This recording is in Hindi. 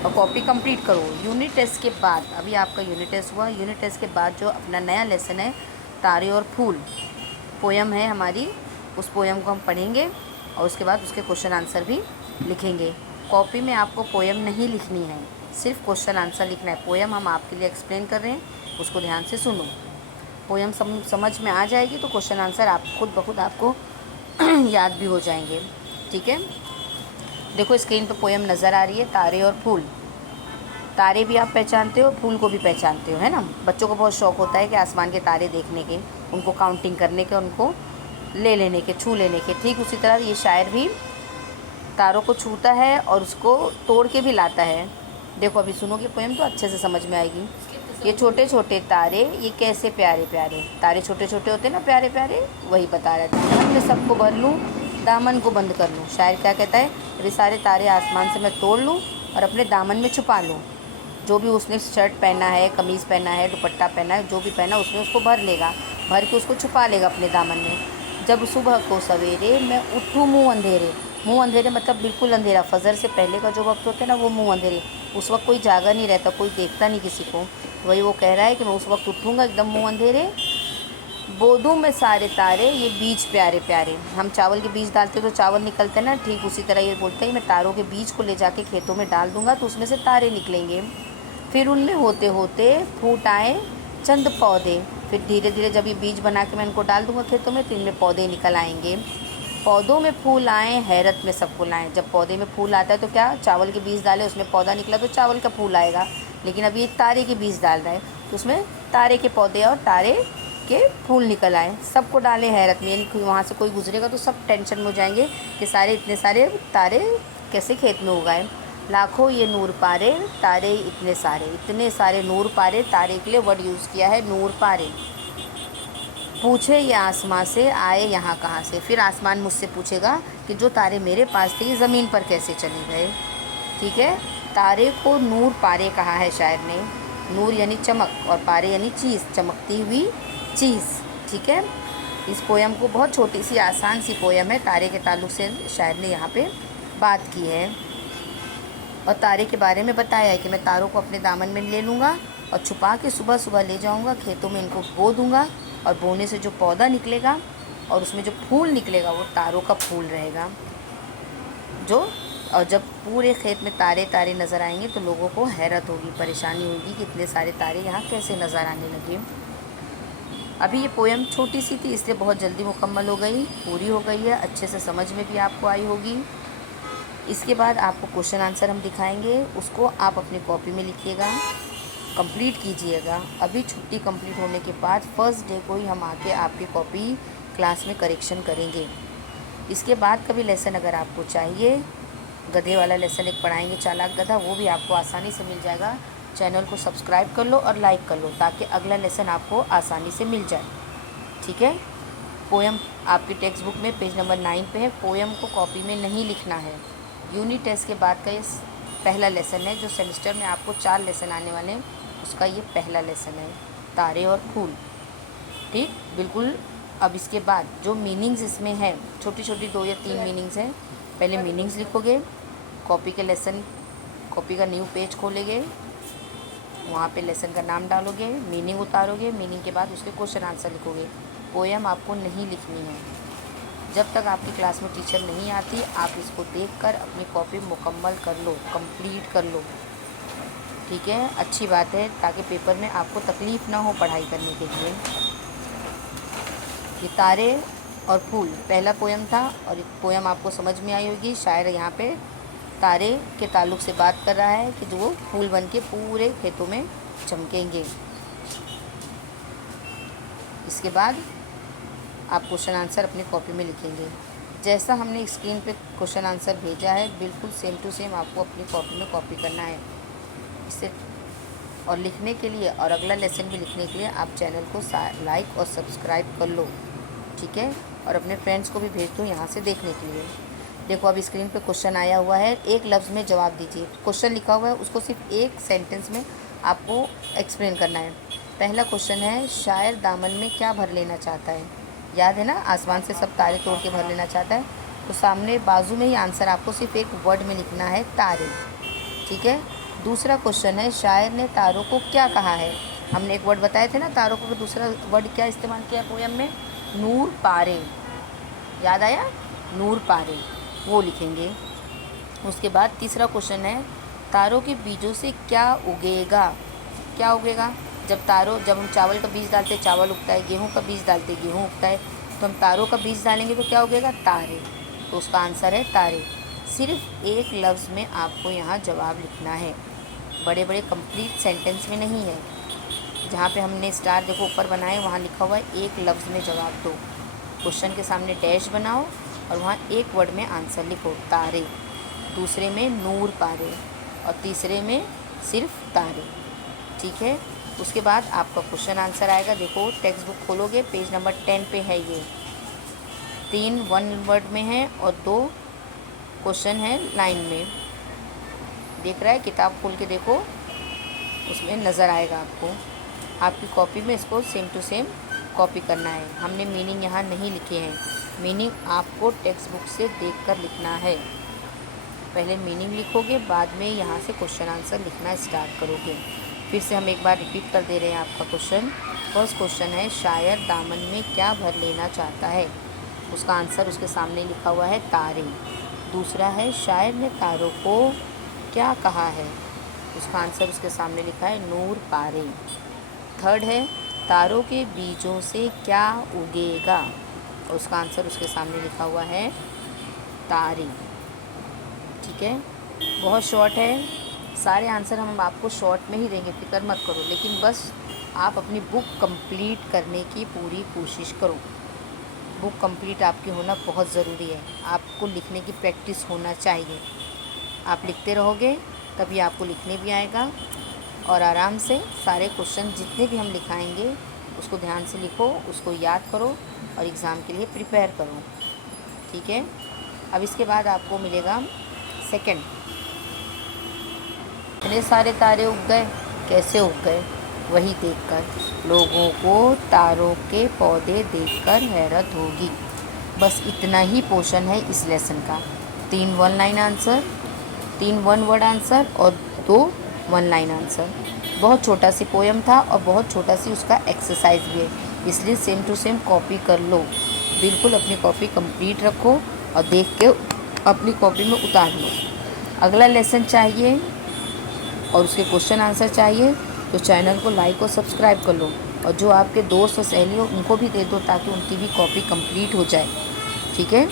और कॉपी कंप्लीट करो। यूनिट टेस्ट के बाद, अभी आपका यूनिट टेस्ट हुआ, यूनिट टेस्ट के बाद जो अपना नया लेसन है तारे और फूल, पोयम है हमारी, उस पोयम को हम पढ़ेंगे और उसके बाद उसके क्वेश्चन आंसर भी लिखेंगे। कॉपी में आपको पोयम नहीं लिखनी है, सिर्फ क्वेश्चन आंसर लिखना है। पोयम हम आपके लिए एक्सप्लेन कर रहे हैं, उसको ध्यान से सुनो। पोयम समझ में आ जाएगी तो क्वेश्चन आंसर आप खुद ब खुद आपको याद भी हो जाएंगे। ठीक है, देखो स्क्रीन पर पोयम नज़र आ रही है, तारे और फूल। तारे भी आप पहचानते हो, फूल को भी पहचानते हो, है ना। बच्चों को बहुत शौक़ होता है कि आसमान के तारे देखने के, उनको काउंटिंग करने के, उनको ले लेने के, छू लेने के। ठीक उसी तरह ये शायर भी तारों को छूता है और उसको तोड़ के भी लाता है। देखो अभी सुनोगे पोयम तो अच्छे से समझ में आएगी। ये छोटे छोटे तारे ये कैसे प्यारे प्यारे, तारे छोटे छोटे होते हैं ना प्यारे प्यारे, वही बता रहा था। दामन में सबको भर लूँ, दामन को बंद कर लूँ। शायर क्या कहता है, ये सारे तारे आसमान से मैं तोड़ लूँ और अपने दामन में छुपा लूँ। जो भी उसने शर्ट पहना है, कमीज़ पहना है, दुपट्टा पहना है, जो भी पहना उसमें उसको भर लेगा, भर के उसको छुपा लेगा अपने दामन में। जब सुबह को सवेरे मैं उठूँ मुँह अंधेरे, मुँह अंधेरे मतलब बिल्कुल अंधेरा, फजर से पहले का जो वक्त होता है ना वो मुँह अंधेरे। उस वक्त कोई जागा नहीं रहता, कोई देखता नहीं किसी को। वही वो कह रहा है कि मैं उस वक्त उठूँगा एकदम मुँह अंधेरे, बो दूँ मैं सारे तारे ये बीज प्यारे प्यारे। हम चावल के बीज डालते तो चावल निकलते हैं ना, ठीक उसी तरह ये बोलते हैं मैं तारों के बीज को ले जाके खेतों में डाल दूँगा तो उसमें से तारे निकलेंगे। फिर उनमें होते होते फूट आए चंद पौधे। फिर धीरे धीरे जब ये बीज बना के मैं इनको डाल दूँगा खेतों में तो इनमें पौधे निकल आएंगे। पौधों में फूल आए हैरत में सबको लाएं। जब पौधे में फूल आता है तो क्या, चावल के बीज डाले उसमें पौधा निकला तो चावल का फूल आएगा, लेकिन अब ये तारे के बीज डाल रहा है तो उसमें तारे के पौधे और तारे के फूल निकल आए। सबको डाले हैरत में, यानी वहाँ से कोई गुजरेगा तो सब टेंशन में हो जाएंगे कि सारे इतने सारे तारे कैसे खेत में उगाए। लाखों ये नूर पारे तारे इतने सारे नूर पारे, तारे के लिए वर्ड यूज़ किया है नूर पारे। पूछे ये आसमां से आए यहाँ कहाँ से, फिर आसमान मुझसे पूछेगा कि जो तारे मेरे पास थे ये ज़मीन पर कैसे चले गए। ठीक है, तारे को नूर पारे कहा है शायर ने। नूर यानी चमक और पारे यानी चीज़, चमकती हुई चीज़। ठीक है, इस पोयम को बहुत छोटी सी आसान सी पोयम है, तारे के ताल्लुक़ से शायर ने यहाँ पे बात की है और तारे के बारे में बताया है कि मैं तारों को अपने दामन में ले लूँगा और छुपा के सुबह सुबह ले जाऊँगा खेतों में, इनको बो दूँगा और बोने से जो पौधा निकलेगा और उसमें जो फूल निकलेगा वो तारों का फूल रहेगा। और जब पूरे खेत में तारे तारे नज़र आएंगे तो लोगों को हैरत होगी, परेशानी होगी कि इतने सारे तारे यहाँ कैसे नज़र आने लगे। अभी ये पोयम छोटी सी थी इसलिए बहुत जल्दी मुकम्मल हो गई, पूरी हो गई है, अच्छे से समझ में भी आपको आई होगी। इसके बाद आपको क्वेश्चन आंसर हम दिखाएंगे, उसको आप अपनी कॉपी में लिखिएगा, कंप्लीट कीजिएगा। अभी छुट्टी कंप्लीट होने के बाद फर्स्ट डे को ही हम आके आपकी कॉपी क्लास में करेक्शन करेंगे। इसके बाद कभी लेसन अगर आपको चाहिए, गधे वाला लेसन एक पढ़ाएंगे चालाक गधा, वो भी आपको आसानी से मिल जाएगा। चैनल को सब्सक्राइब कर लो और लाइक कर लो ताकि अगला लेसन आपको आसानी से मिल जाए। ठीक है, पोयम आपकी टेक्स्ट बुक में पेज नंबर 9 पे है। पोयम को कॉपी में नहीं लिखना है। यूनिट टेस्ट के बाद का ये पहला लेसन है, जो सेमेस्टर में आपको 4 लेसन आने वाले हैं, उसका ये पहला लेसन है, तारे और फूल। ठीक, बिल्कुल। अब इसके बाद जो मीनिंग्स इसमें है, छोटी छोटी 2 या 3 मीनिंग्स हैं। पहले मीनिंग्स लिखोगे, कॉपी के लेसन, कॉपी का न्यू पेज खोलेंगे, वहाँ पे लेसन का नाम डालोगे, मीनिंग उतारोगे, मीनिंग के बाद उसके क्वेश्चन आंसर लिखोगे। पोयम आपको नहीं लिखनी है। जब तक आपकी क्लास में टीचर नहीं आती आप इसको देखकर अपनी कॉपी मुकम्मल कर लो, कंप्लीट कर लो। ठीक है, अच्छी बात है ताकि पेपर में आपको तकलीफ़ ना हो पढ़ाई करने के लिए। ये तारे और फूल पहला पोयम था और ये पोयम आपको समझ में आई होगी। शायर यहाँ पे तारे के ताल्लुक़ से बात कर रहा है कि जो वो फूल बन के पूरे खेतों में चमकेंगे। इसके बाद आप क्वेश्चन आंसर अपनी कॉपी में लिखेंगे। जैसा हमने स्क्रीन पे क्वेश्चन आंसर भेजा है बिल्कुल सेम टू सेम आपको अपनी कॉपी में कॉपी करना है। इससे और लिखने के लिए और अगला लेसन भी लिखने के लिए आप चैनल को लाइक और सब्सक्राइब कर लो। ठीक है, और अपने फ्रेंड्स को भी भेज दो यहाँ से देखने के लिए। देखो अब स्क्रीन पे क्वेश्चन आया हुआ है, एक लफ्ज़ में जवाब दीजिए। क्वेश्चन लिखा हुआ है उसको सिर्फ एक सेंटेंस में आपको एक्सप्लेन करना है। पहला क्वेश्चन है, शायर दामन में क्या भर लेना चाहता है। याद है ना, आसमान से सब तारे तोड़ के भर लेना चाहता है, तो सामने बाजू में ही आंसर आपको सिर्फ एक वर्ड में लिखना है, तारे। ठीक है, दूसरा क्वेश्चन है, शायर ने तारों को क्या कहा है। हमने एक वर्ड बताए थे ना तारों को, दूसरा वर्ड क्या इस्तेमाल किया पोयम में, नूर पारे, याद आया, नूर पारे, वो लिखेंगे। उसके बाद तीसरा क्वेश्चन है, तारों के बीजों से क्या उगेगा। क्या उगेगा, जब हम चावल का बीज डालते हैं चावल उगता है, गेहूं का बीज डालते हैं गेहूं उगता है, तो हम तारों का बीज डालेंगे तो क्या उगेगा, तारे। तो उसका आंसर है तारे। सिर्फ एक लफ्ज़ में आपको यहाँ जवाब लिखना है, बड़े बड़े कंप्लीट सेंटेंस में नहीं है। जहाँ पे हमने स्टार देखो ऊपर बनाए वहाँ लिखा हुआ है एक लफ्ज़ में जवाब दो। क्वेश्चन के सामने डैश बनाओ और वहाँ एक वर्ड में आंसर लिखो, तारे। दूसरे में नूर पारे और तीसरे में सिर्फ तारे। ठीक है, उसके बाद आपका क्वेश्चन आंसर आएगा। देखो टेक्स्ट बुक खोलोगे, पेज नंबर 10 पे है ये। 3 वन वर्ड में है और 2 क्वेश्चन है लाइन में। देख रहा है, किताब खोल के देखो, उसमें नज़र आएगा आपको। आपकी कॉपी में इसको सेम टू सेम कॉपी करना है। हमने मीनिंग यहाँ नहीं लिखे हैं, मीनिंग आपको टेक्स्ट बुक से देखकर लिखना है। पहले मीनिंग लिखोगे, बाद में यहाँ से क्वेश्चन आंसर लिखना स्टार्ट करोगे। फिर से हम एक बार रिपीट कर दे रहे हैं आपका क्वेश्चन। फर्स्ट क्वेश्चन है, शायर दामन में क्या भर लेना चाहता है। उसका आंसर उसके सामने लिखा हुआ है, तारे। दूसरा है, शायर ने तारों को क्या कहा है। उसका आंसर उसके सामने लिखा है, नूर पारे। थर्ड है, तारों के बीजों से क्या उगेगा। और उसका आंसर उसके सामने लिखा हुआ है, तारे। ठीक है, बहुत शॉर्ट है, सारे आंसर हम आपको शॉर्ट में ही देंगे, फिक्र मत करो। लेकिन बस आप अपनी बुक कंप्लीट करने की पूरी कोशिश करो। बुक कंप्लीट आपकी होना बहुत ज़रूरी है, आपको लिखने की प्रैक्टिस होना चाहिए। आप लिखते रहोगे तभी आपको लिखने भी आएगा। और आराम से सारे क्वेश्चन जितने भी हम लिखाएंगे उसको ध्यान से लिखो, उसको याद करो और एग्ज़ाम के लिए प्रिपेयर करो। ठीक है, अब इसके बाद आपको मिलेगा सेकंड। इतने सारे तारे उग गए, कैसे उग गए, वही देखकर लोगों को तारों के पौधे देखकर हैरत होगी। बस इतना ही पोर्शन है इस लेसन का। 3 one line answer, 3 one word answer और 2 वन लाइन आंसर। बहुत छोटा सी पोयम था और बहुत छोटा सी उसका एक्सरसाइज भी है, इसलिए सेम टू सेम कॉपी कर लो। बिल्कुल अपनी कॉपी कंप्लीट रखो और देख के अपनी कॉपी में उतार लो। अगला लेसन चाहिए और उसके क्वेश्चन आंसर चाहिए तो चैनल को लाइक और सब्सक्राइब कर लो, और जो आपके दोस्त और सहेली हो उनको भी दे दो ताकि उनकी भी कॉपी कंप्लीट हो जाए। ठीक है।